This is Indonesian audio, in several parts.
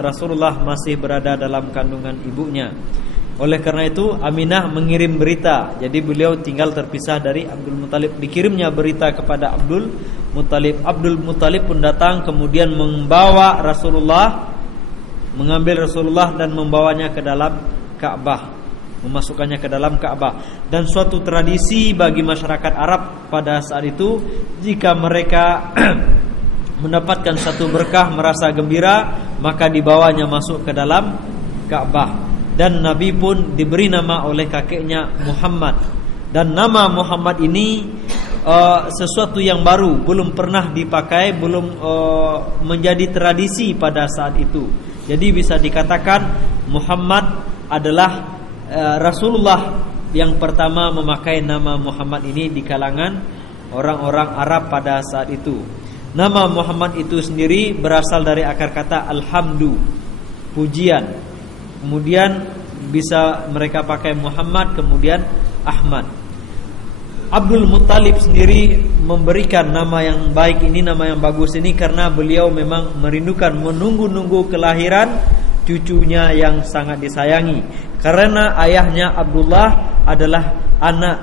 Rasulullah masih berada dalam kandungan ibunya. Oleh karena itu Aminah mengirim berita. Jadi beliau tinggal terpisah dari Abdul Muthalib. Dikirimnya berita kepada Abdul Muthalib. Abdul Muthalib pun datang, kemudian membawa Rasulullah, mengambil Rasulullah dan membawanya ke dalam Ka'bah, memasukkannya ke dalam Ka'bah. Dan suatu tradisi bagi masyarakat Arab pada saat itu, jika mereka mendapatkan satu berkah, merasa gembira, maka dibawanya masuk ke dalam Ka'bah. Dan Nabi pun diberi nama oleh kakeknya Muhammad. Dan nama Muhammad ini sesuatu yang baru, belum pernah dipakai, belum menjadi tradisi pada saat itu. Jadi bisa dikatakan Muhammad adalah Rasulullah yang pertama memakai nama Muhammad ini di kalangan orang-orang Arab pada saat itu. Nama Muhammad itu sendiri berasal dari akar kata alhamdu, pujian. Kemudian bisa mereka pakai Muhammad, kemudian Ahmad. Abdul Muthalib sendiri memberikan nama yang baik ini, nama yang bagus ini, karena beliau memang merindukan, menunggu-nunggu kelahiran cucunya yang sangat disayangi. Karena ayahnya Abdullah adalah anak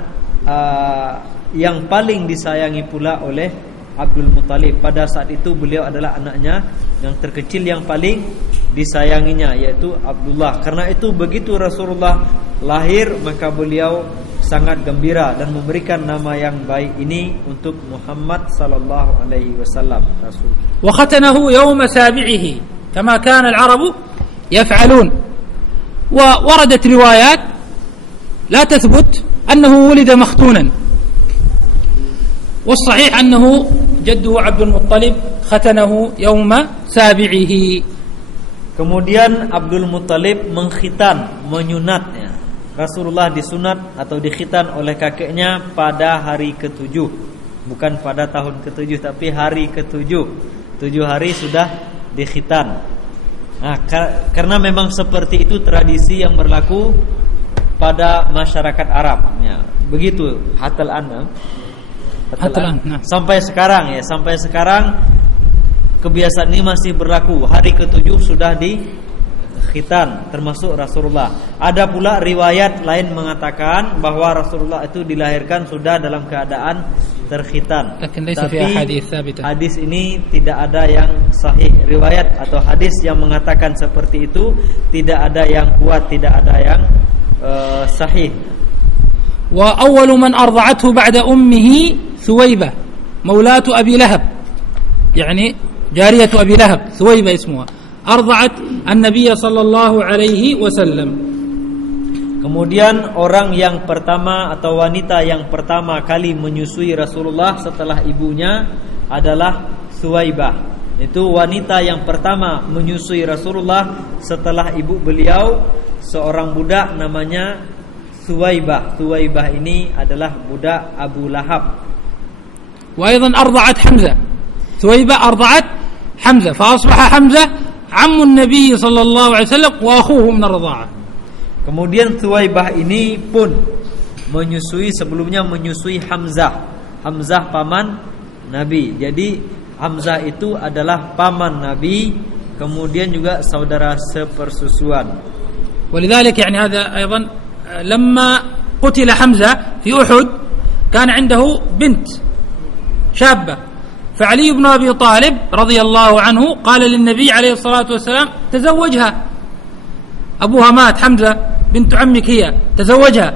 yang paling disayangi pula oleh Abdul Muthalib. Pada saat itu beliau adalah anaknya yang terkecil yang paling disayanginya, yaitu Abdullah. Karena itu begitu Rasulullah lahir, maka beliau sangat gembira dan memberikan nama yang baik ini untuk Muhammad sallallahu alaihi wasallam, Rasul. Wa khatanahu yawma sabi'ihi kama kana al-'arabu yaf'alun. Wa waradat riwayat la tathbut annahu wulida makhtunan. والصحيح أنه جده عبد المطلب ختنه يوم سابعه. Kemudian Abdul Muthalib mengkhitan, menyunatnya. Rasulullah disunat atau dikhitan oleh kakeknya pada hari ke-7. Bukan pada tahun ke-7, tapi hari ke-7. 7 hari sudah dikhitan. Nah, karena memang seperti itu tradisi yang berlaku pada masyarakat Arab. Ya, begitu hatal anam. Sampai sekarang ya, sampai sekarang kebiasaan ini masih berlaku. Hari ke-7 sudah dikhitan, termasuk Rasulullah. Ada pula riwayat lain mengatakan bahwa Rasulullah itu dilahirkan sudah dalam keadaan terkhitan. Tapi hadis ini tidak ada yang sahih. Riwayat atau hadis yang mengatakan seperti itu tidak ada yang kuat, tidak ada yang sahih. Wa awwalu man arda'athu ba'da ummihi ثويبة مولاة أبي لهب، يعني جارية أبي لهب، ثويبة اسمها، أرضعت النبي صلى الله عليه وسلم. Kemudian orang yang pertama atau wanita yang pertama kali menyusui Rasulullah setelah ibunya adalah Thuwaibah. Itu wanita yang pertama menyusui Rasulullah setelah ibu beliau, seorang budak namanya Thuwaibah. Thuwaibah ini adalah budak Abu Lahab. وأيضا أرضعت حمزة. ثويبة أرضعت حمزة، فأصبح حمزة عم النبي صلى الله عليه وسلم وأخوه من الرضاعة. Kemudian Thuwaibah ini pun menyusui, sebelumnya menyusui Hamzah. Hamzah paman Nabi. Jadi Hamzah itu adalah paman Nabi, kemudian juga saudara sepersusuan. ولذلك يعني هذا أيضا لما قتل حمزة في أحد كان عنده بنت شابة، فعلي بن أبي طالب رضي الله عنه قال للنبي عليه الصلاة والسلام تزوجها، أبوها مات حمزة بنت عمك هي، تزوجها.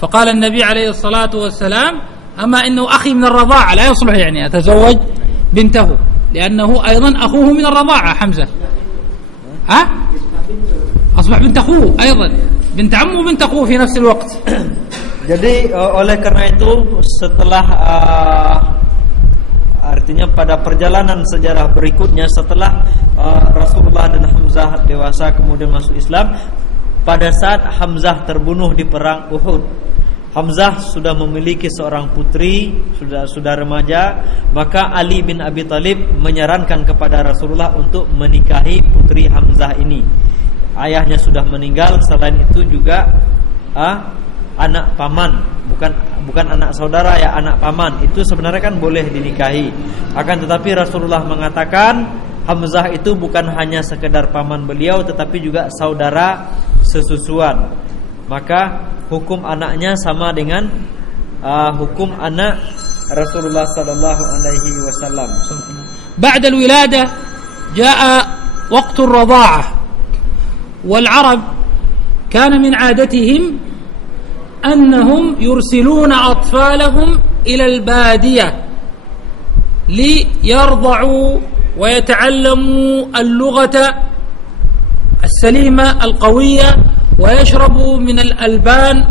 فقال النبي عليه الصلاة والسلام أما إنه أخي من الرضاعة لا يصلح يعني أتزوج بنته، لأنه أيضا أخوه من الرضاعة حمزة، أصبح بنت أخوه أيضا، بنت عمه وبنت أخوه في نفس الوقت. Jadi oleh karena itu setelah artinya pada perjalanan sejarah berikutnya setelah Rasulullah dan Hamzah dewasa kemudian masuk Islam, pada saat Hamzah terbunuh di perang Uhud, Hamzah sudah memiliki seorang putri, sudah remaja, maka Ali bin Abi Thalib menyarankan kepada Rasulullah untuk menikahi putri Hamzah ini. Ayahnya sudah meninggal, selain itu juga anak paman, bukan anak saudara ya, anak paman itu sebenarnya kan boleh dinikahi. Akan tetapi Rasulullah mengatakan Hamzah itu bukan hanya sekedar paman beliau, tetapi juga saudara sesusuan. Maka hukum anaknya sama dengan hukum anak Rasulullah sallallahu alaihi wasallam. بعد الولادة جاء وقت الرضاعة، والعرب كان من عادتهم أنهم يرسلون أطفالهم إلى البادية ليرضعوا ويتعلموا اللغة السليمة القوية ويشربوا من الألبان،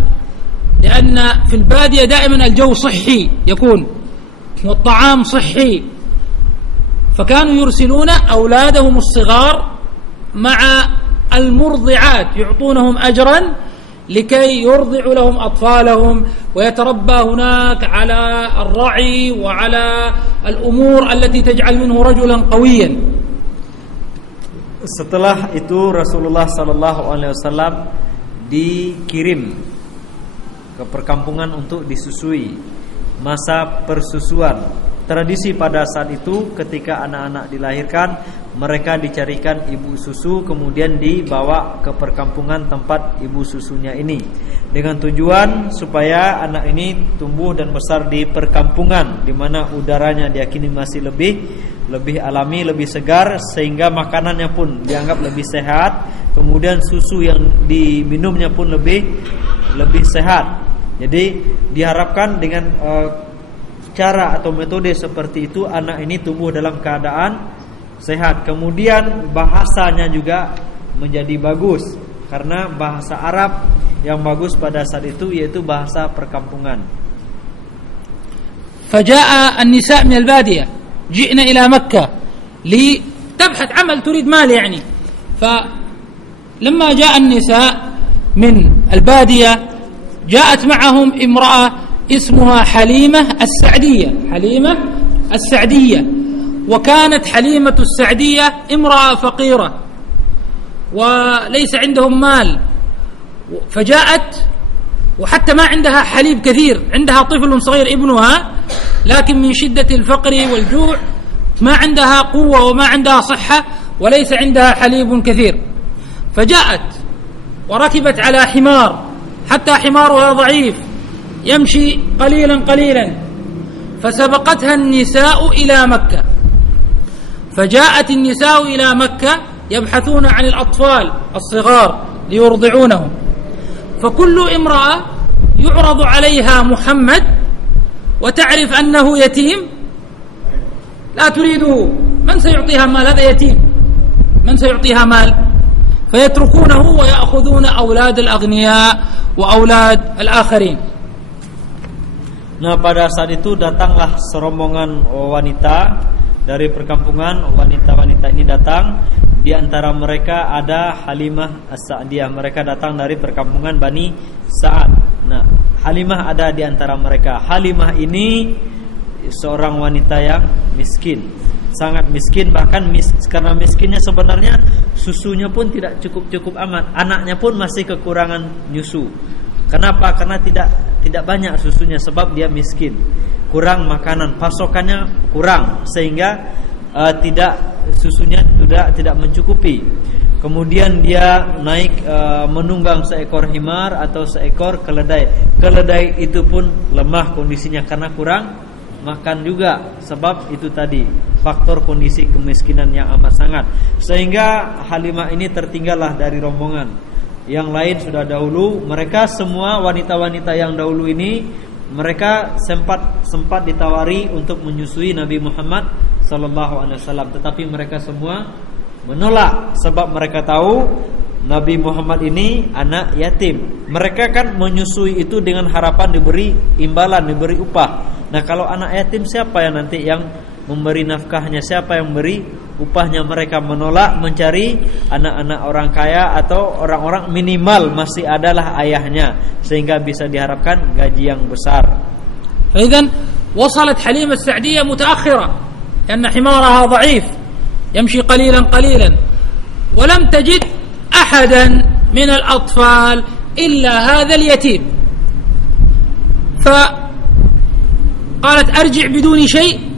لأن في البادية دائما الجو صحي يكون والطعام صحي، فكانوا يرسلون أولادهم الصغار مع المرضعات يعطونهم أجرا لكي يرضعوا لهم أطفالهم ويتربى هناك على الرعي وعلى الأمور التي تجعل منه رجلا قويا. Setelah itu Rasulullah sallallahu alaihi wasallam dikirim ke perkampungan untuk disusui, masa persusuan. Tradisi pada saat itu ketika anak-anak dilahirkan, mereka dicarikan ibu susu, kemudian dibawa ke perkampungan tempat ibu susunya ini, dengan tujuan supaya anak ini tumbuh dan besar di perkampungan, di mana udaranya diyakini masih lebih alami, lebih segar, sehingga makanannya pun dianggap lebih sehat, kemudian susu yang diminumnya pun lebih sehat. Jadi diharapkan dengan cara atau metode seperti itu anak ini tumbuh dalam keadaan sehat. Kemudian bahasanya juga menjadi bagus, karena bahasa Arab yang bagus pada saat itu yaitu bahasa perkampungan. فجاء النساء من البادية جئنا إلى مكة لتبحث عمل تريد مال يعني، فلما جاء النساء من البادية جاءت معهم امرأة اسمها حليمة السعدية، وكانت حليمة السعدية امرأة فقيرة وليس عندهم مال، فجاءت وحتى ما عندها حليب كثير، عندها طفل صغير ابنها، لكن من شدة الفقر والجوع ما عندها قوة وما عندها صحة وليس عندها حليب كثير، فجاءت وركبت على حمار حتى حمارها ضعيف يمشي قليلا فسبقتها النساء إلى مكة، فجاءت النساء إلى مكة يبحثون عن الأطفال الصغار ليرضعونهم، فكل امرأة يعرض عليها محمد وتعرف أنه يتيم لا تريده، من سيعطيها مال؟ هذا يتيم، من سيعطيها مال؟ فيتركونه ويأخذون أولاد الأغنياء وأولاد الآخرين. Nah, pada saat itu datanglah serombongan wanita dari perkampungan. Wanita-wanita ini datang, di antara mereka ada Halimah As-Sa'diyah. Mereka datang dari perkampungan Bani Sa'ad. Nah, Halimah ada di antara mereka. Halimah ini seorang wanita yang miskin, sangat miskin, bahkan karena miskinnya sebenarnya susunya pun tidak cukup amat. Anaknya pun masih kekurangan nyusu. Kenapa? Karena tidak banyak susunya, sebab dia miskin, kurang makanan, pasokannya kurang, sehingga susunya tidak mencukupi. Kemudian dia naik menunggang seekor himar atau seekor keledai. Keledai itu pun lemah kondisinya karena kurang makan juga, sebab itu tadi faktor kondisi kemiskinan yang amat sangat, sehingga Halimah ini tertinggallah dari rombongan. Yang lain sudah dahulu. Mereka semua wanita-wanita yang dahulu ini, mereka sempat ditawari untuk menyusui Nabi Muhammad sallallahu alaihi wasallam, tetapi mereka semua menolak, sebab mereka tahu Nabi Muhammad ini anak yatim. Mereka kan menyusui itu dengan harapan diberi imbalan, diberi upah. Nah, kalau anak yatim, siapa yang nanti yang memberi nafkahnya, siapa yang memberi upahnya? Mereka menolak mencari anak-anak orang kaya atau orang-orang minimal masih adalah ayahnya, sehingga bisa diharapkan gaji yang besar. فإذن وصلت حليمة السعدية متأخرة لأن حمارها ضعيف يمشي قليلا ولم تجد أحدا من الأطفال إلا هذا اليتيم، فقالت أرجع بدون شيء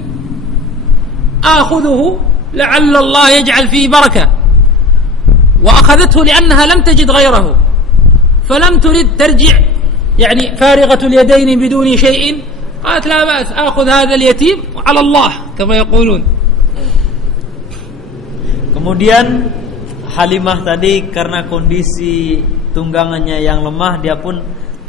آخذه لعل الله يجعل فيه بركة، وأخذته لأنها لم تجد غيره فلم ترد ترجع يعني فارغة اليدين بدون شيء، قالت لا بأس آخذ هذا اليتيم وعلى الله كما يقولون. Kemudian Halimah tadi karena kondisi tunggangannya yang lemah, dia pun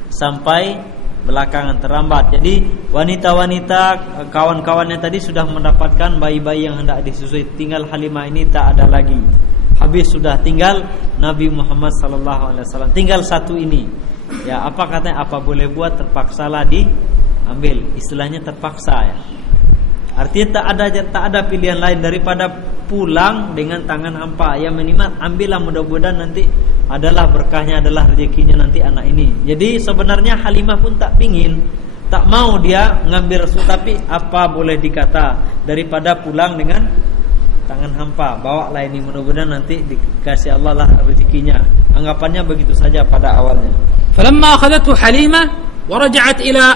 sampai belakangan terlambat. Jadi wanita-wanita kawan-kawannya tadi sudah mendapatkan bayi-bayi yang hendak disusui, tinggal Halimah ini tak ada lagi. Habis sudah, tinggal Nabi Muhammad SAW, tinggal satu ini. Ya, apa katanya, apa boleh buat, terpaksalah diambil. Istilahnya terpaksa ya. Artinya tak ada pilihan lain daripada pulang dengan tangan hampa. Ya minimal ambillah, mudah-mudahan nanti adalah berkahnya, adalah rezekinya nanti anak ini. Jadi sebenarnya Halimah pun tak pingin, tak mau dia ngambil Rasul, tapi apa boleh dikata, daripada pulang dengan tangan hampa, bawalah ini, mudah-mudahan nanti dikasih Allah lah rezekinya. Anggapannya begitu saja pada awalnya. Falamma akhadhathu Halimah wa raja'at ila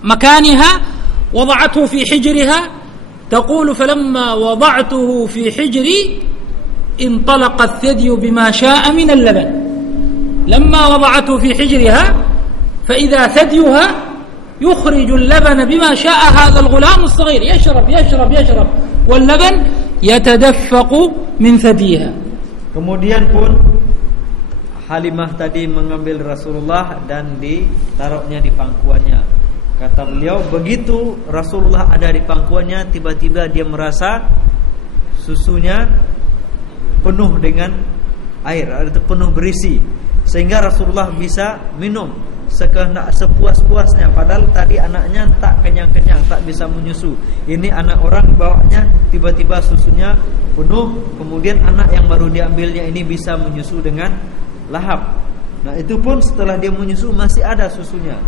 makaniha وضعته في حجرها تقول فلما وضعته في حجري انطلق الثدي بما شاء من اللبن. لما وضعته في حجرها فإذا ثديها يخرج اللبن بما شاء هذا الغلام الصغير، يشرب يشرب يشرب واللبن يتدفق من ثديها. Kemudian pun Halimah tadi mengambil Rasulullah dan ditaruhnya di pangkuannya. Kata beliau, begitu Rasulullah ada di pangkuannya, tiba-tiba dia merasa susunya penuh dengan air, atau penuh berisi, sehingga Rasulullah bisa minum sepuas-puasnya. Padahal tadi anaknya tak kenyang-kenyang, tak bisa menyusu. Ini anak orang bawanya, tiba-tiba susunya penuh. Kemudian anak yang baru diambilnya ini bisa menyusu dengan lahap. Nah itu pun setelah dia menyusu masih ada susunya.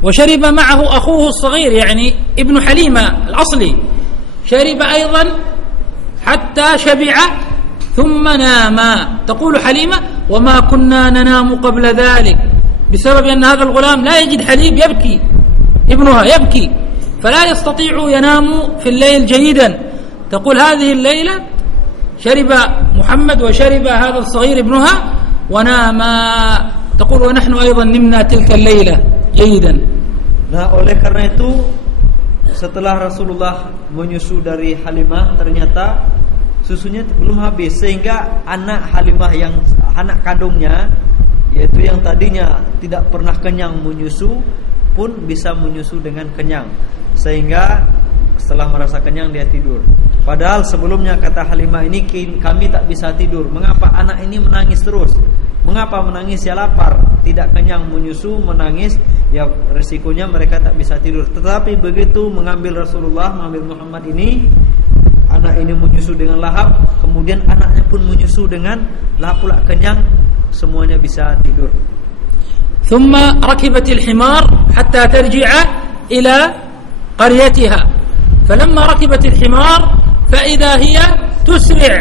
وشرب معه أخوه الصغير يعني ابن حليمة الأصلي، شرب أيضا حتى شبع ثم نام. تقول حليمة وما كنا ننام قبل ذلك، بسبب أن هذا الغلام لا يجد حليب، يبكي ابنها يبكي فلا يستطيع ينام في الليل جيدا. تقول هذه الليلة شرب محمد وشرب هذا الصغير ابنها وناما. تقول ونحن أيضا نمنا تلك الليلة جيدا. Nah oleh karena itu setelah Rasulullah menyusu dari Halimah, ternyata susunya belum habis, sehingga anak Halimah yang anak kandungnya, yaitu yang tadinya tidak pernah kenyang menyusu, pun bisa menyusu dengan kenyang, sehingga setelah merasa kenyang dia tidur. Padahal sebelumnya kata Halimah ini, kami tak bisa tidur. Mengapa anak ini menangis terus? Mengapa menangis? Ya lapar, tidak kenyang menyusu, menangis, ya resikonya mereka tak bisa tidur. Tetapi begitu mengambil Rasulullah, mengambil Muhammad ini, anak ini menyusu dengan lahap, kemudian anaknya pun menyusu dengan lahap pula, kenyang, semuanya bisa tidur. ثم ركبت الحمار حتى ترجع إلى قريتها، فلما ركبت الحمار فإذا هي تسرع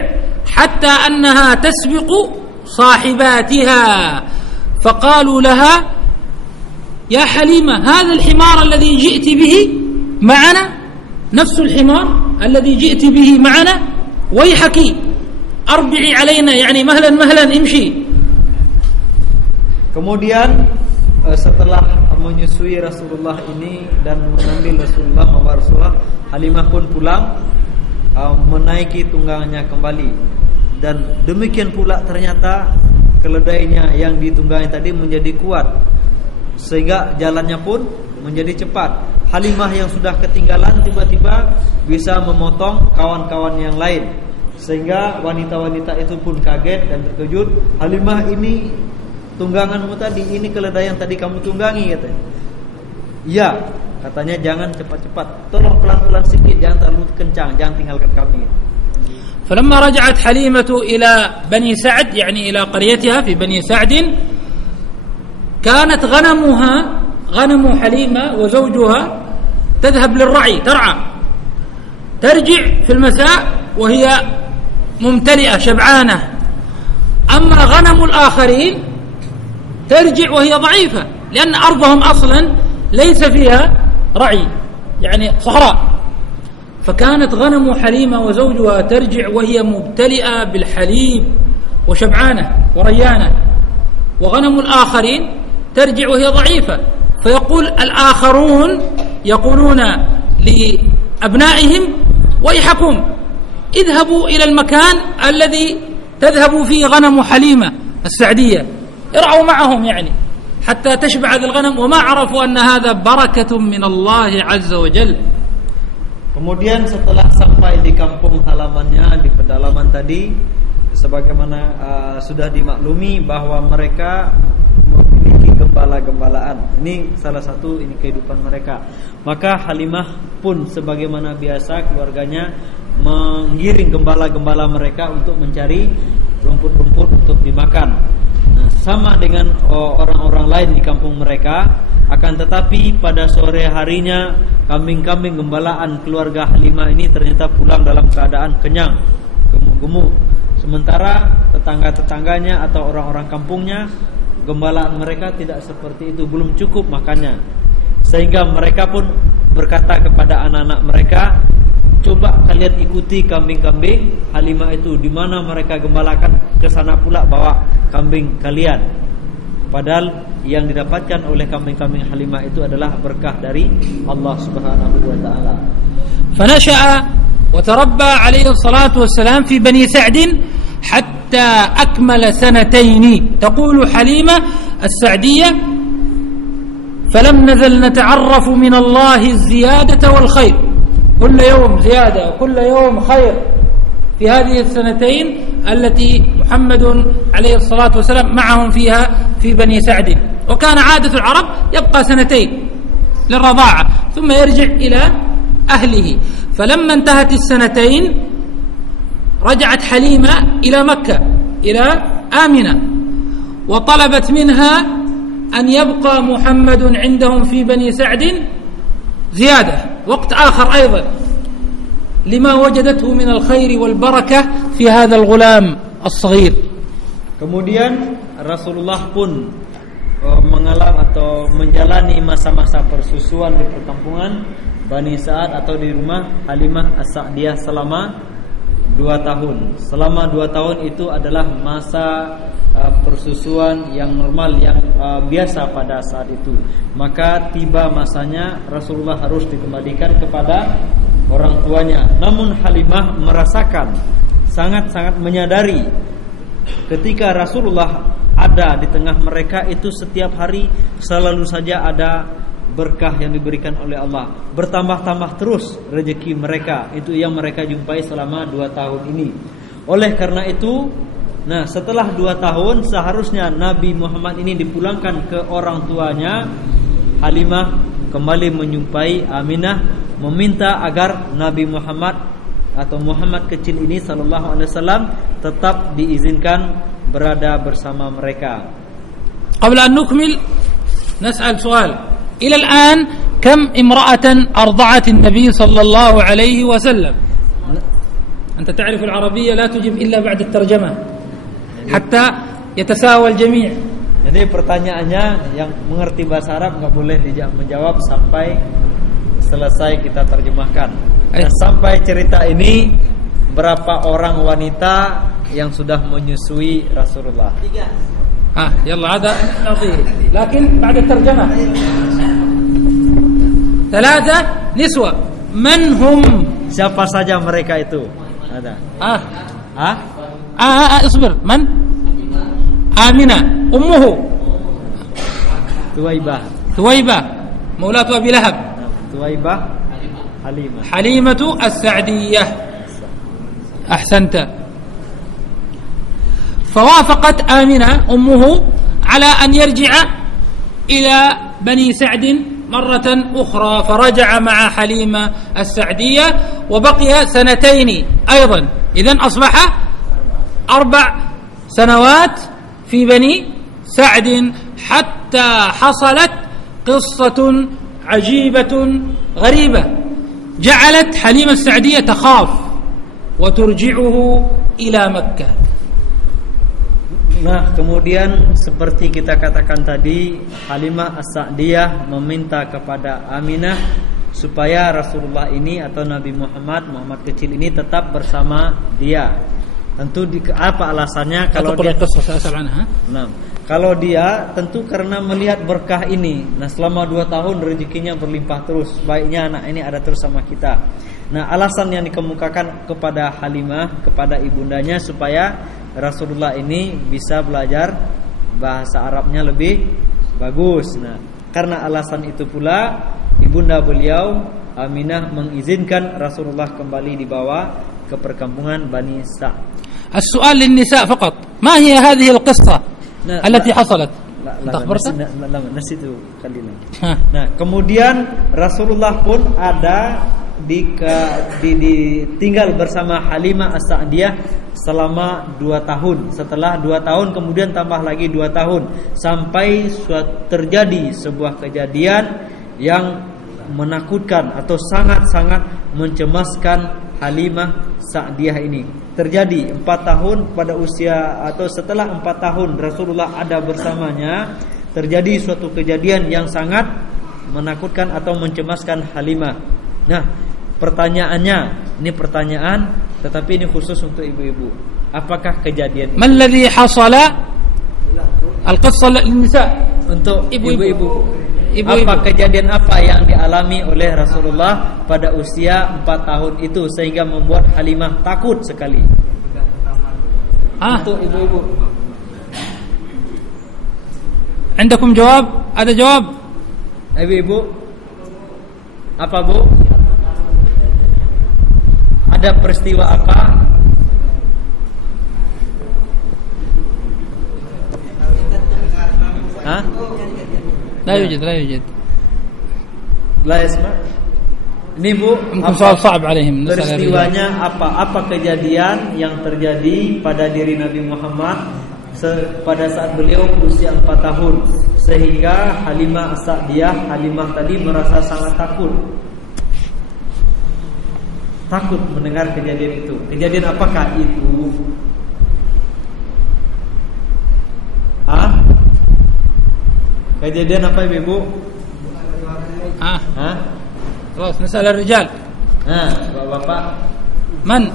حتى أنها تسبق صاحباتها، فقالوا لها يا حليمة هذا الحمار الذي جئت به معنا نفس الحمار الذي جئت به معنا، ويحك أربعي علينا يعني مهلا مهلا امشي. Kemudian setelah menyusui Rasulullah ini dan mengambil Rasulullah, membawa Rasulullah, Halimah pun pulang, menaiki tunggangannya kembali. Dan demikian pula ternyata keledainya yang ditunggangi tadi menjadi kuat, sehingga jalannya pun menjadi cepat. Halimah yang sudah ketinggalan tiba-tiba bisa memotong kawan-kawan yang lain, sehingga wanita-wanita itu pun kaget dan terkejut. Halimah, ini tungganganmu tadi, ini keledai yang tadi kamu tunggangi, katanya. Iya, katanya jangan cepat-cepat, tolong pelan-pelan sedikit, jangan terlalu kencang, jangan tinggalkan kami. فلما رجعت حليمة إلى بني سعد يعني إلى قريتها في بني سعد، كانت غنم حليمة وزوجها تذهب للرعي ترعى، ترجع في المساء وهي ممتلئة شبعانة. أما غنم الآخرين ترجع وهي ضعيفة، لأن أرضهم أصلا ليس فيها رعي، يعني صحراء. فكانت غنم حليمة وزوجها ترجع وهي مبتلئة بالحليب وشبعانة وريانة، وغنم الآخرين ترجع وهي ضعيفة. فيقول الآخرون يقولون لأبنائهم ويحكم اذهبوا إلى المكان الذي تذهب فيه غنم حليمة السعدية، ارعوا معهم يعني حتى تشبع هذا الغنم، وما عرفوا أن هذا بركة من الله عز وجل. Kemudian setelah sampai di kampung halamannya, di pedalaman tadi, sebagaimana sudah dimaklumi bahwa mereka memiliki gembala-gembalaan. Ini salah satu kehidupan mereka. Maka Halimah pun sebagaimana biasa keluarganya menggiring gembala-gembala mereka untuk mencari rumput-rumput untuk dimakan. Nah, sama dengan orang-orang lain di kampung mereka. Akan tetapi pada sore harinya kambing-kambing gembalaan keluarga Halimah ini ternyata pulang dalam keadaan kenyang, gemuk-gemuk. Sementara tetangga-tetangganya atau orang-orang kampungnya, gembalaan mereka tidak seperti itu, belum cukup makannya. Sehingga mereka pun berkata kepada anak-anak mereka, coba kalian ikuti kambing-kambing Halimah itu, di mana mereka gembalakan, ke sana pula bawa kambing kalian. Padahal yang didapatkan oleh kambing-kambing Halimah itu adalah berkah dari Allah Subhanahu wa taala. فنشأ وتربى عليه الصلاة والسلام في بني سعد حتى أكمل سنتين. تقول حليمة السعدية: فلم نزل نتعرف من الله الزيادة والخير، كل يوم زيادة وكل يوم خير، في هذه السنتين التي محمد عليه الصلاة والسلام معهم فيها في بني سعد. وكان عادة العرب يبقى سنتين للرضاعة ثم يرجع إلى أهله. فلما انتهت السنتين رجعت حليمة إلى مكة إلى آمنة، وطلبت منها أن يبقى محمد عندهم في بني سعد زيادة وقت آخر أيضا، لما وجدته من الخير والبركة في هذا الغلام الصغير. Kemudian Rasulullah pun mengalami atau menjalani masa-masa persusuan di perkampungan Bani Sa'ad atau di rumah Halimah As-Sa'diyah selama 2 tahun. Selama 2 tahun itu adalah masa persusuan yang normal, yang biasa pada saat itu. Maka tiba masanya Rasulullah harus dikembalikan kepada orang tuanya. Namun Halimah merasakan, sangat-sangat menyadari ketika Rasulullah ada di tengah mereka itu setiap hari selalu saja ada berkah yang diberikan oleh Allah. Bertambah-tambah terus rezeki mereka. Itu yang mereka jumpai selama 2 tahun ini. Oleh karena itu, nah setelah 2 tahun seharusnya Nabi Muhammad ini dipulangkan ke orang tuanya. Halimah kembali menjumpai Aminah, meminta agar Nabi Muhammad atau Muhammad kecil ini sallallahu alaihi wasallam tetap diizinkan berada bersama mereka. قبل أن نكمل نسأل سؤال: إلى الآن كم امرأة أرضعت النبي صلى الله عليه وسلم؟ أنت تعرف العربية، لا تجب إلا بعد الترجمة حتى يتساوى الجميع. Jadi pertanyaannya, yang mengerti bahasa Arab nggak boleh menjawab sampai selesai kita terjemahkan. Sampai cerita ini, berapa orang wanita yang sudah menyusui Rasulullah? 3. يلا هذا نعطيه، لكن بعد الترجمة. 3 نسوة. من هم؟ Siapa saja mereka itu? Ada. اصبر. من؟ آمنة أمه ثويبة مولاة أبي لهب. ثويبة حليمة السعدية. أحسنت. فوافقت آمنة أمه على أن يرجع إلى بني سعد مرة أخرى، فرجع مع حليمة السعدية وبقي 2 أيضا. إذن أصبح 4 سنوات في بني سعد، حتى حصلت قصة عجيبة غريبة جعلت حليمة السعدية تخاف وترجعه إلى مكة. Nah, kemudian seperti kita katakan tadi, Halimah As-Sa'diyah meminta kepada Aminah supaya Rasulullah ini atau Nabi Muhammad kecil ini tetap bersama dia. Tentu apa alasannya kalau dia kalau dia tentu karena melihat berkah ini. Nah, selama 2 tahun rezekinya berlimpah terus. Baiknya anak ini ada terus sama kita. Nah, alasan yang dikemukakan kepada Halimah, kepada ibundanya supaya Rasulullah ini bisa belajar bahasa Arabnya lebih bagus. Nah, karena alasan itu pula ibunda beliau Aminah mengizinkan Rasulullah kembali dibawa ke perkampungan Bani Sa'd. السؤال للنساء فقط ما هي هذه القصة التي حصلت Nah, kemudian Rasulullah pun ada ditinggal bersama Halimah As-Sa'diyah selama 2 tahun. Setelah 2 tahun kemudian tambah lagi 2 tahun sampai terjadi sebuah kejadian yang menakutkan atau sangat-sangat mencemaskan Halimah Sa'diyah ini. Terjadi 4 tahun pada usia atau setelah 4 tahun Rasulullah ada bersamanya, terjadi suatu kejadian yang sangat menakutkan atau mencemaskan Halimah. Nah, pertanyaannya, ini pertanyaan tetapi ini khusus untuk ibu-ibu. Apakah kejadian ما الذي حصل القصة للنساء untuk ibu-ibu? Apa kejadian apa yang dialami oleh Rasulullah pada usia 4 tahun itu sehingga membuat Halimah takut sekali? Untuk ibu-ibu. عندكم جواب؟ ada jawab? Ibu-ibu, apa Bu? Ada peristiwa apa? Hah? لا يوجد لا يسمع. Ini Bu, soal صعب عليهم. Peristiwanya apa kejadian yang terjadi pada diri Nabi Muhammad pada saat beliau usia 4 tahun sehingga Halimah As-Sa'diyah, Halimah tadi merasa sangat takut mendengar kejadian itu. Kejadian apakah itu? Kejadian apa Ibu? خلاص نسأل الرجال. Bapak. من؟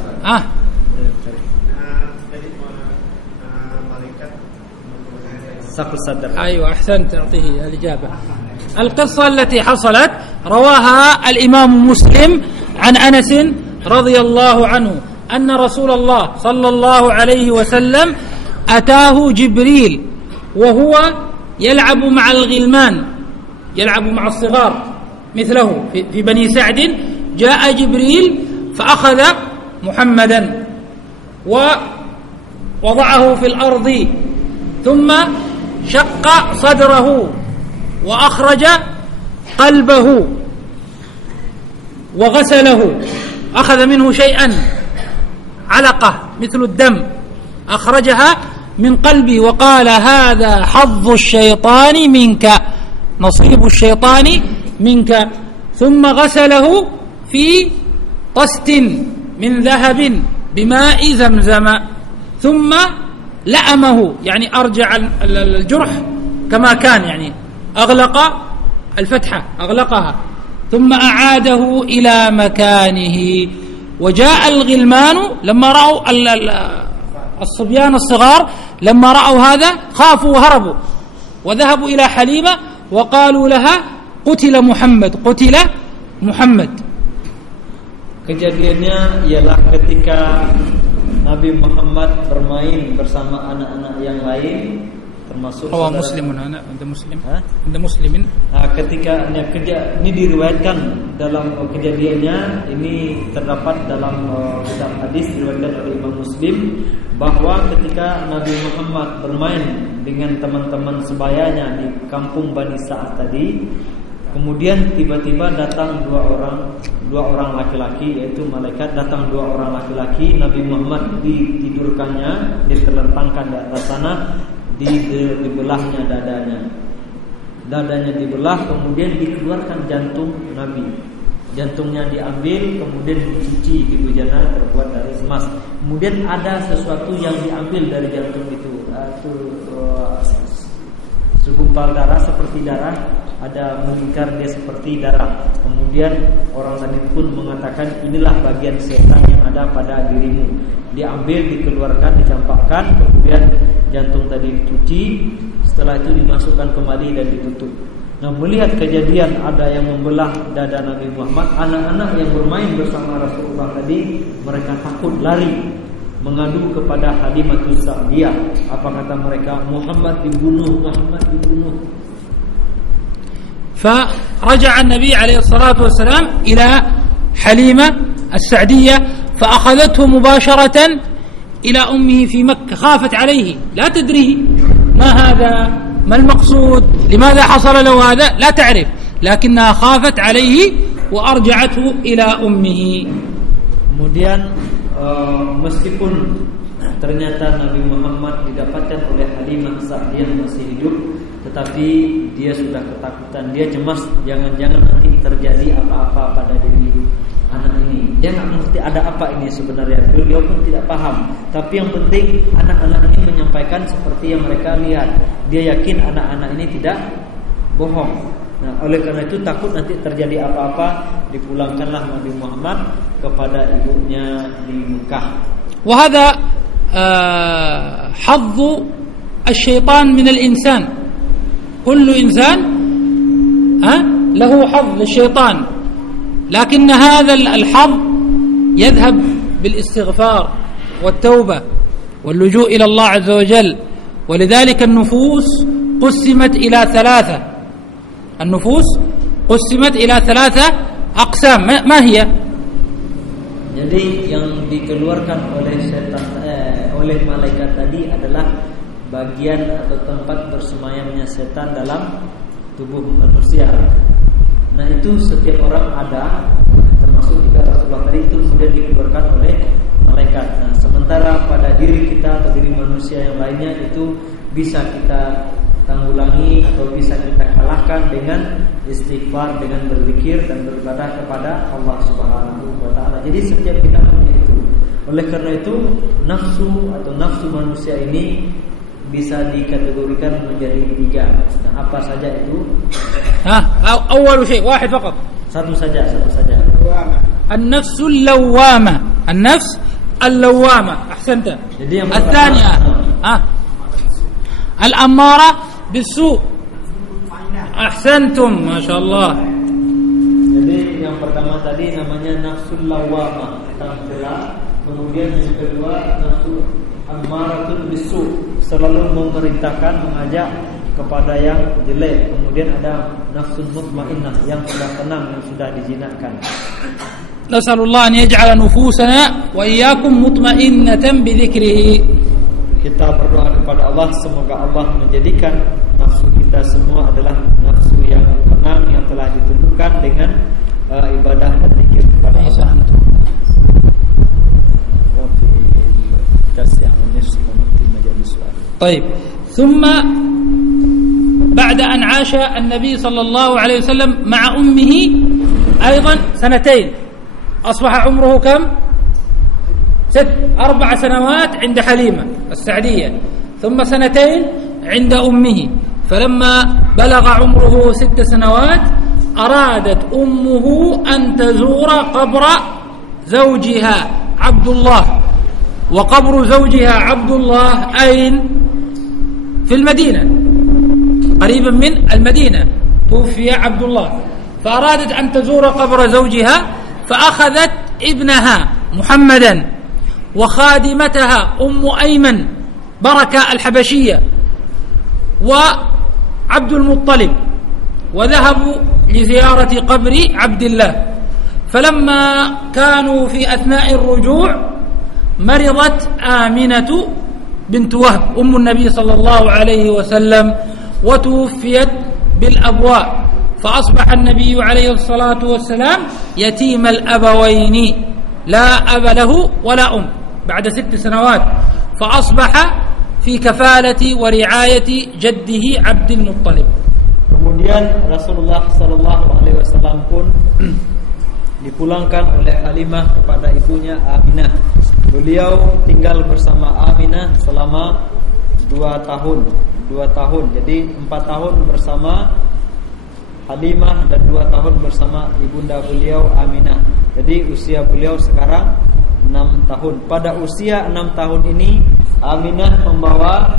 سقط الصدر. أيوة أحسنت تعطيه الإجابة. القصة التي حصلت رواها الإمام مسلم عن أنس رضي الله عنه أن رسول الله صلى الله عليه وسلم أتاه جبريل وهو يلعب مع الغلمان، يلعب مع الصغار مثله في بني سعد. جاء جبريل فأخذ محمدا ووضعه في الأرض ثم شق صدره وأخرج قلبه وغسله، أخذ منه شيئا علقة مثل الدم أخرجها من قلبي وقال هذا حظ الشيطان منك، نصيب الشيطان منك. ثم غسله في طست من ذهب بماء زمزم ثم لأمه، يعني أرجع الجرح كما كان، يعني أغلق الفتحة أغلقها ثم أعاده إلى مكانه. وجاء الغلمان لما رأوا الصبيان الصغار لما رأوا هذا خافوا وهربوا وذهبوا إلى حليمة وقالوا لها قتل محمد. Kejadiannya ialah ketika Nabi Muhammad bermain bersama anak-anak yang lain termasuk muslimun ada muslim ada muslimin. Ketika ini diriwayatkan dalam kejadiannya ini terdapat dalam kitab hadis diriwayatkan oleh Imam Muslim bahwa ketika Nabi Muhammad bermain dengan teman-teman sebayanya di kampung Bani Sa'd tadi, kemudian tiba-tiba datang dua orang laki-laki, yaitu malaikat datang 2 orang laki-laki. Nabi Muhammad ditidurkannya, diterlentangkan di atas sana, dibelahnya dadanya dibelah, kemudian dikeluarkan jantung Nabi. Jantungnya diambil, kemudian dicuci di bejana terbuat dari emas. Kemudian ada sesuatu yang diambil dari jantung itu, segumpal darah seperti darah, ada melingkar dia seperti darah. Kemudian orang tadi pun mengatakan inilah bagian setan yang ada pada dirimu. Diambil, dikeluarkan, dicampakkan, kemudian jantung tadi dicuci, setelah itu dimasukkan kembali dan ditutup. Nah, melihat kejadian ada yang membelah dada Nabi Muhammad, anak-anak yang bermain bersama Rasulullah tadi, mereka takut lari, mengadu kepada Halimatus Sa'diyah. Apa kata mereka? Muhammad dibunuh, Muhammad dibunuh. فرجع النبي عليه الصلاة والسلام إلى حليمة السعدية فأخذته مباشرة إلى أمه في مكة. خافت عليه، لا تدري ما هذا، ما المقصود، لماذا حصل له هذا، لا تعرف، لكنها خافت عليه وأرجعته إلى أمه. Kemudian meskipun ternyata Nabi Muhammad didapatkan oleh Halimah Sa'diyah masih hidup, tetapi dia sudah ketakutan, dia cemas jangan-jangan nanti terjadi apa-apa pada diri anak ini. Dia nggak mengerti ada apa ini sebenarnya, beliau pun tidak paham. Tapi yang penting anak-anak ini menyampaikan seperti yang mereka lihat. Dia yakin anak-anak ini tidak bohong. Nah, oleh karena itu takut nanti terjadi apa-apa, dipulangkanlah Nabi Muhammad kepada ibunya di Mekah. وهذا حظ الشيطان من الإنسان. كل إنسان له حظ للشيطان، لكن هذا الحظ يذهب بالاستغفار والتوبة واللجوء إلى الله عز وجل. ولذلك النفوس قسمت إلى ثلاثة. النفوس قسمت إلى ثلاثة أقسام. ما هي؟ Jadi yang dikeluarkan oleh setan, oleh malaikat tadi adalah bagian atau tempat bersemayamnya setan dalam tubuh manusia. Nah, itu setiap orang ada, termasuk juga Rasulullah tadi, itu kemudian dikeluarkan oleh malaikat. Nah, sementara pada diri kita atau diri manusia yang lainnya itu bisa kita tanggulangi atau bisa kita kalahkan dengan istighfar, dengan berzikir dan beribadah kepada Allah Subhanahu wa taala. Jadi setiap kita punya itu. Oleh karena itu nafsu atau nafsu manusia ini bisa dikategorikan menjadi 3. Nah, apa saja itu? أول شيء واحد فقط. Satu saja. النفس اللوامة. النفس اللوامة. أحسنت. الثانية الأمارة بالسوء. أحسنتم ما شاء الله. Jadi yang pertama tadi namanya nafsul lawamah, tercela. Kemudian yang kedua nafsu ammaratun bisu, selalu memerintahkan, mengajak kepada yang jelek. Kemudian ada nafsul mutmainnah, yang sudah tenang, yang sudah dijinakkan. Nasallallahu an yaj'ala nufusana wa iyyakum mutmainnatan bi dzikrihi. Kita berdoa kepada Allah semoga Allah menjadikan nafsu kita semua adalah nafsu yang tenang, yang telah ditundukkan dengan ibadah dan zikir kepada Allah. طيب ثم بعد أن عاش النبي صلى الله عليه وسلم مع أمه أيضا 2 أصبح عمره كم؟ 4 سنوات عند حليمة السعدية، ثم 2 عند أمه. فلما بلغ عمره 6 سنوات أرادت أمه أن تزور قبر زوجها عبد الله. وقبر زوجها عبد الله أين؟ في المدينة، قريبا من المدينة توفي عبد الله. فأرادت أن تزور قبر زوجها، فأخذت ابنها محمدا وخادمتها أم أيمن بركة الحبشية وعبد المطلب، وذهبوا لزيارة قبر عبد الله. فلما كانوا في أثناء الرجوع مرضت آمنة بنت وهب أم النبي صلى الله عليه وسلم وتوفيت بالأبواء. فأصبح النبي عليه الصلاة والسلام يتيم الأبوين، لا أب له ولا أم بعد 6 سنوات. فأصبح في كفالة ورعاية جده عبد المطلب. Kemudian Rasulullah sallallahu alaihi wasallam pun dipulangkan oleh Halimah kepada ibunya Aminah. Beliau tinggal bersama Aminah selama 2 tahun 2 tahun. Jadi 4 tahun bersama Halimah dan 2 tahun bersama ibunda beliau Aminah. Jadi usia beliau sekarang 6 tahun. Pada usia 6 tahun ini Aminah membawa